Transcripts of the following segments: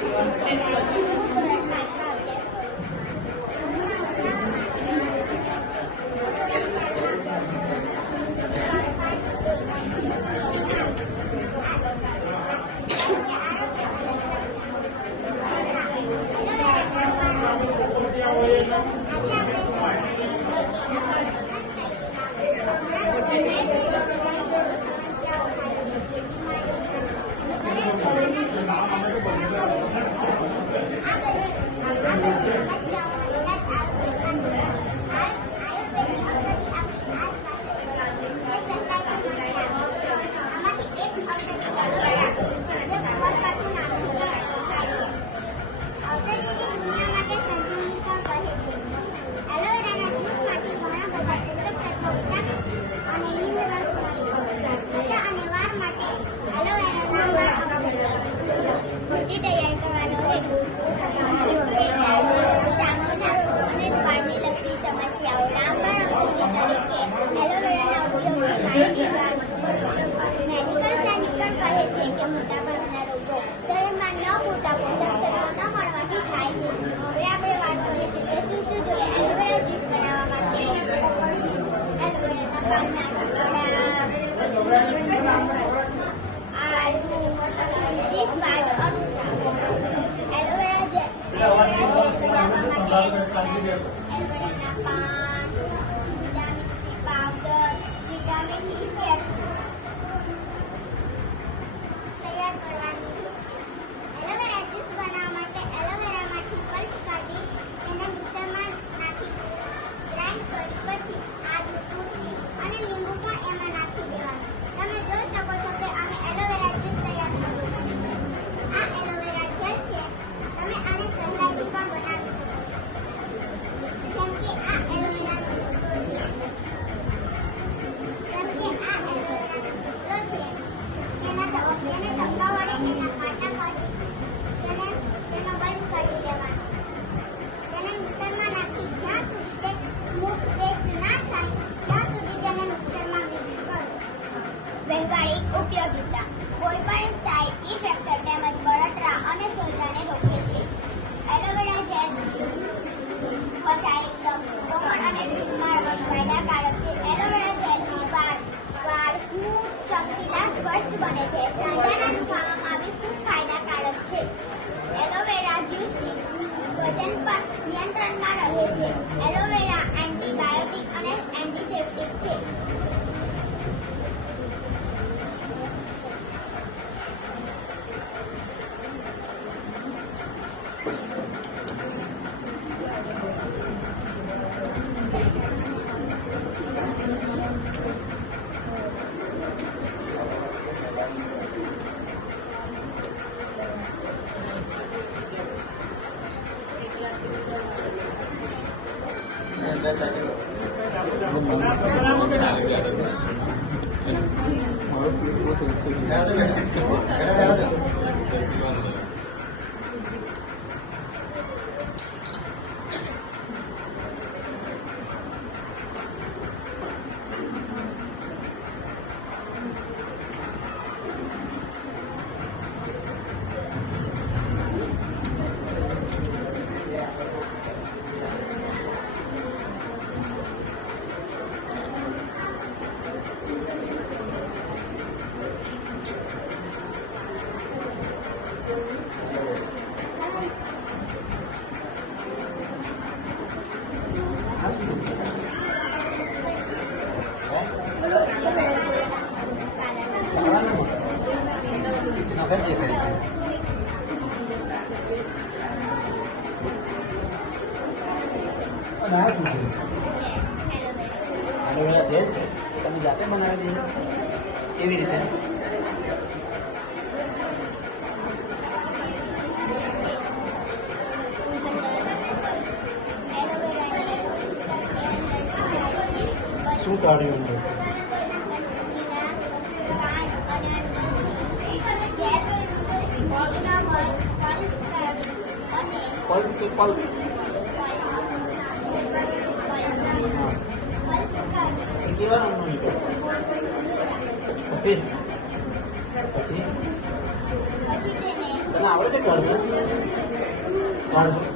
先生。Yang 给 Yeah, one વજન પર નિયંત્રણમાં રહે છે. એલોવેરા એન્ટીબાયોટિક અને એન્ટીસેપ્ટિક છે. 来，再来一个。来，再来一个。来，再来一个。来，再来一个。નયા શું એલોવેરા જેલ છે તમે જાતે બનાવેલી છે એવી રીતે શું કાઢ્યું અંદર પલ્સ કે પલ્પ આપીએ પછી? તને આવડે છે કળતા કળ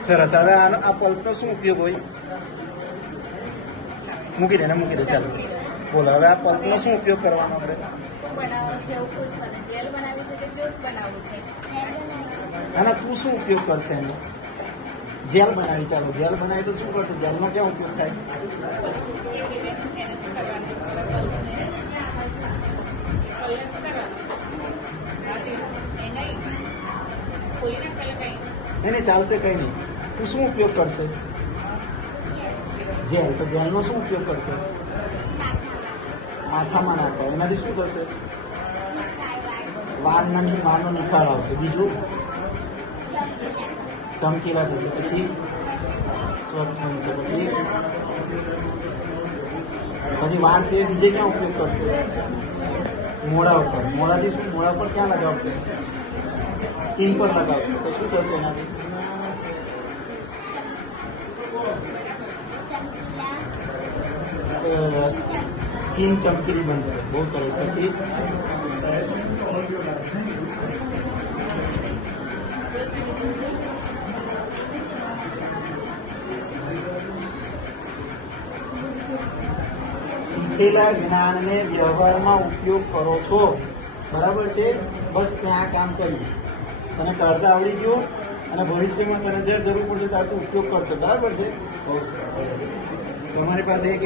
સરસ હવે આનો આ પલ્પનો શું ઉપયોગ હોય મૂકી દે ને મૂકી દે ચાલો બોલો હવે આ પલ્પનો શું ઉપયોગ કરવાનો આપણે શું બનાવવું છે એવું પૂછવાનું જેલ બનાવવું છે કે જ્યુસ બનાવવું છે આના તું શું ઉપયોગ કરશે એનો જેલ બનાવી ચાલો જેલ બનાવી તો શું કરશે જેલનો ક્યાં ઉપયોગ થાય એ રીતે એને શું કરવાનું પલ્સને પલ્સને શું કરવાનું બાકી એ નહીં ખોલીને પહેલાં કંઈ નહીં નહીં ચાલશે કંઈ નહીં તું શું ઉપયોગ કરશે જેલ તો જેલનો શું ઉપયોગ કરશે માથામાં નાખો એનાથી શું થશે વાળના વાળનો નિખાર આવશે બીજું ચમકીલા થશે પછી સ્વચ્છ બનશે પછી પછી વાળ છે એ બીજે ક્યાં ઉપયોગ કરશે મોડા ઉપર મોડાથી શું મોડા પર ક્યાં લગાવશે સ્કિન પર લગાવશે તો શું થશે એનાથી સ્કિન ચમકીલી બનશે. બહુ સરસ. પછી શીખેલા જ્ઞાનને વ્યવહારમાં ઉપયોગ કરો છો. બરાબર છે? બસ ત્યાં કામ કર્યું. તને કરતા આવડી ગયું અને ભવિષ્યમાં તને જે જરૂર પડશે ત્યાં તું ઉપયોગ કરશે. બરાબર છે. તમારી પાસે એક